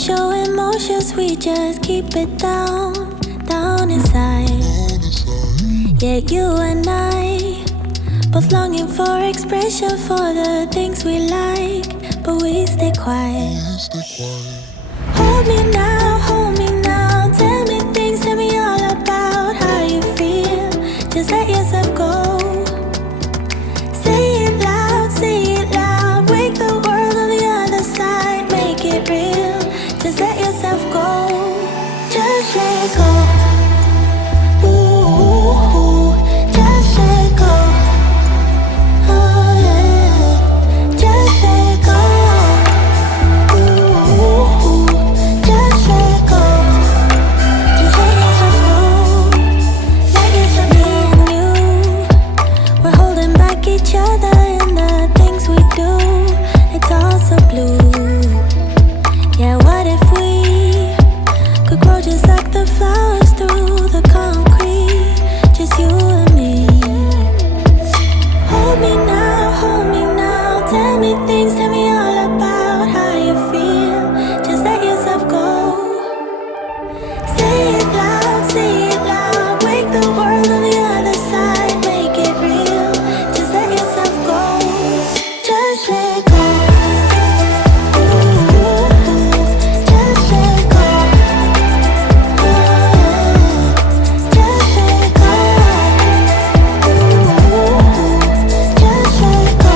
show emotions, we just keep it down, down inside. Yeah, you and I, both longing for expression for the things we like, but we stay quiet. Hold me now, tell me things, tell me all about how you feel. Just let yourself go. Say it loud, wake the world on the other side, make it real. Just let yourself go, just let go. Ooh, just let go. Oh yeah, just let go. Ooh, just let go. Just let yourself go. Let yourself be in you. We're holding back each other in the things we do. It's all so blue. Yeah, what if we could grow just like the flowers through the concrete? Just you and me. Hold me now, tell me things, tell me all about how you feel. Just let yourself go. Say it loud, wake the world on the other side, make it real. Just let yourself go, just let go. Ooh, just let go. Oh yeah, just let go. Ooh, just let go.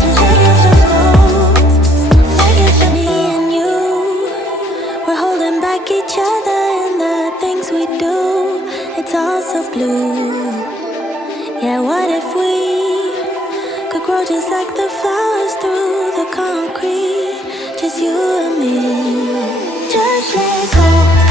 Just let yourself go. Let yourself be in you. We're holding back each other in the things we do. It's all so blue. Yeah, what if we could grow just like the flowers through the concrete? Just you and me. Just let go.